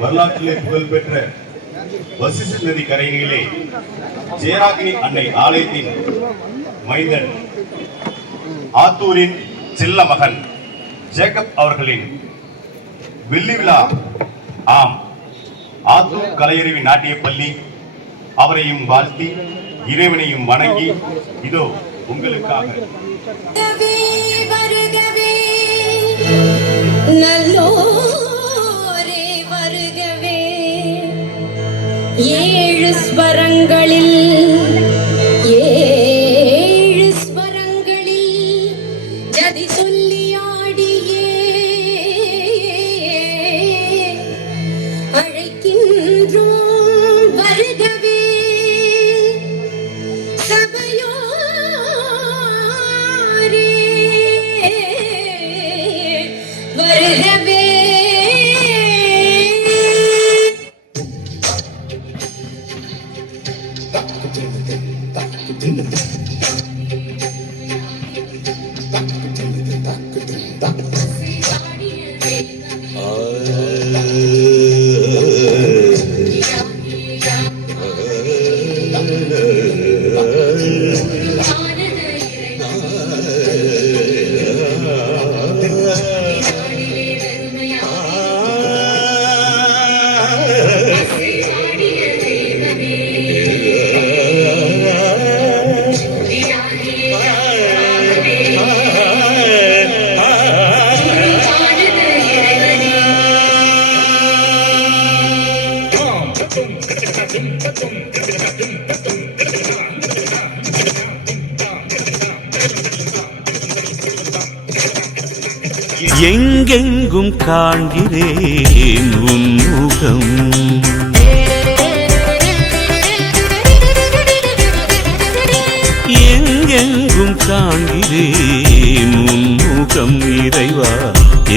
வரலாற்றிலே புகழ்பெற்ற வசிஷ்ட நதி கரையிலே ஜெயராகினி அன்னை ஆலயத்தின் மைந்தன் ஆத்தூரின் செல்ல மகன் ஜேக்கப் அவர்களின் வெள்ளி விழா. ஆம், ஆத்தூர் கலையருவி நாட்டிய பள்ளி அவரையும் வாழ்த்தி இறைவனையும் வணங்கி இதோ உங்களுக்காக. நல்லோரே வருகவே, ஏழு ஸ்வரங்களில் ஜதி சொல்லி ஆடியே அழைக்கின்றோம் வருகவே. வருகவே எங்கெங்கும் காண்கிறேன் உன் முகம், எங்கெங்கும் காண்கிறேன் உன் முகம் இறைவா.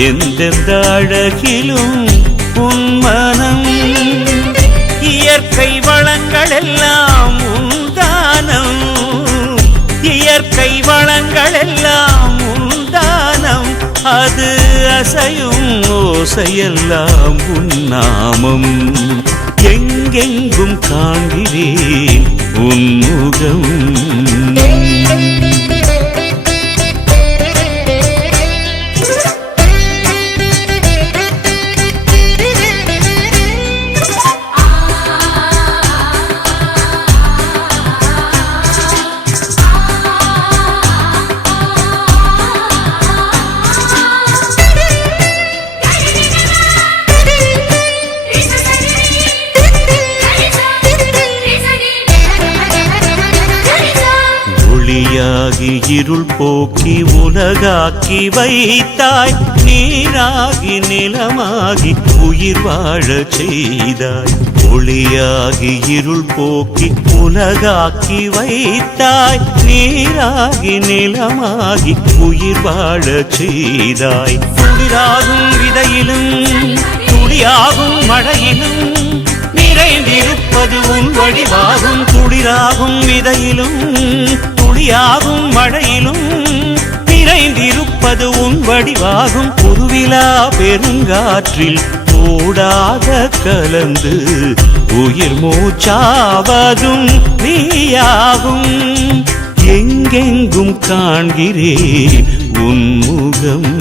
எந்தெந்த அழகிலும் உன் மனம், இயற்கை வளங்கள் எல்லாம் உன் தானம், இயற்கை வளங்கள் எல்லாம் உன் தானம். அது அசையும் ஓசையெல்லாம் உன் நாமம். எங்கெங்கும் காண்கிறேன் உன் முகம். ஒளியாகி இருள் போக்கி உலகாக்கி வைத்தாய், நீராகி நிலமாகி உயிர் வாழச் செய்தாய். ஒளியாகி இருள் போக்கி உலகாக்கி வைத்தாய், நீராகி நிலமாகி உயிர் வாழச் செய்தாய். குளிராகும் விதையிலும் துளியாகும் மழையிலும் நிறைந்திருப்பது உன் வடிவாகும். குளிராகும் விதையிலும் துளியாகும் மழையிலும் நிறைந்திருப்பது உன் வடிவாகும். உருவிலா பெருங்காற்றில் ஓடாக கலந்து உயிர் மூச்சாவதும் நீயாகும். எங்கெங்கும் காண்கிறேன் உன் முகம்.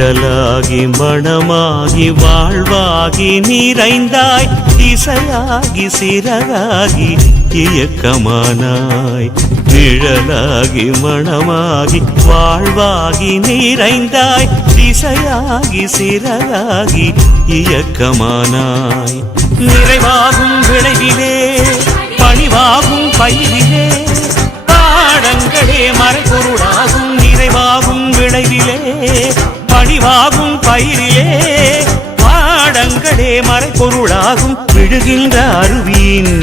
நிழலாகி மணமாகி வாழ்வாகி நிறைந்தாய், இசையாகி சிறகாகி இயக்கமானாய். நிழலாகி மணமாகி வாழ்வாகி நிறைந்தாய், இசையாகி சிறகாகி இயக்கமானாய். நிறைவாகும் விளைவிலே பணிவாகும் பயிரிலே பாடங்களே மறைபொருளாகும். நிறைவாகும் விளைவிலே பணிவாகும் பயிரிலே பாடங்களே மறைபொருளாகும். விழுகின்ற அருவியின்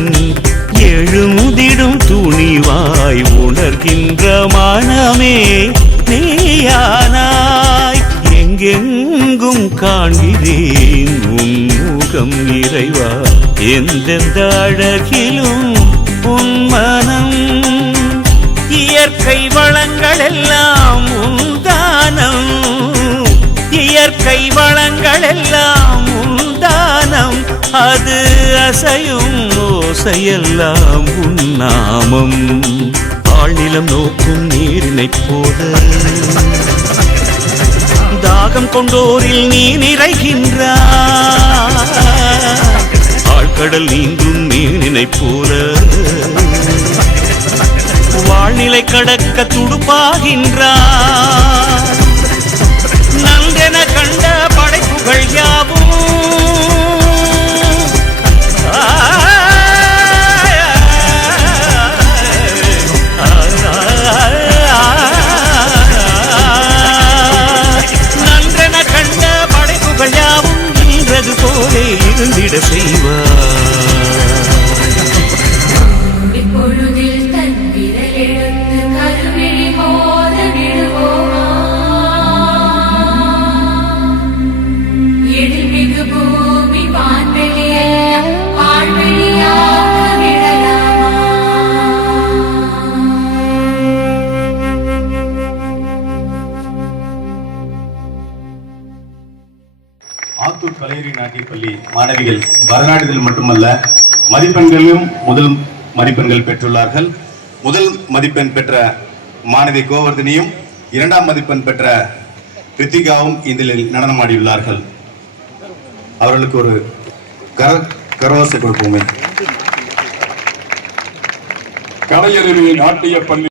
எழுமுதிடும் துணிவாய் உணர்கின்ற மனமே நீயானாய். எங்கெங்கும் காண்கிறேன் உன் முகம் இறைவா, எந்தெந்த அழகிலும் உன் மனம். இயற்கை வளங்கள் எல்லாம் உன்தானம், இயற்கை வளங்கள் எல்லாம் உன்தானம். அது அசையும் ஓசையெல்லாம் உன் நாமம். ஆழ்நிலம் நோக்கும் நீரினைப் போல தாகம் கொண்டோரில் நீ நிறைகின்றாய். ஆழ்கடல் நீந்தும் மீனினைப் போல வாழ்நிலை கடக்க துடுப்பாகின்றார். நந்தென கண்ட படைப்புகள் யாவும் நந்தென கண்ட படைப்புகள் யாவும் நின்றது போலே இருந்திட செய்வார். ஆத்தூர் கலையறி நாட்டியப்பள்ளி மாணவிகள் பரநாடுதல் மட்டுமல்ல மதிப்பெண்களிலும் முதல் மதிப்பெண்கள் பெற்றுள்ளார்கள். முதல் மதிப்பெண் பெற்ற மாணவி கோவர்தனியும் 2ஆம் மதிப்பெண் பெற்ற ரித்திகாவும் இதில் நடனமாடியுள்ளார்கள். அவர்களுக்கு ஒரு கரவாசை கொடுப்போமே. கலையறிவி நாட்டிய பள்ளி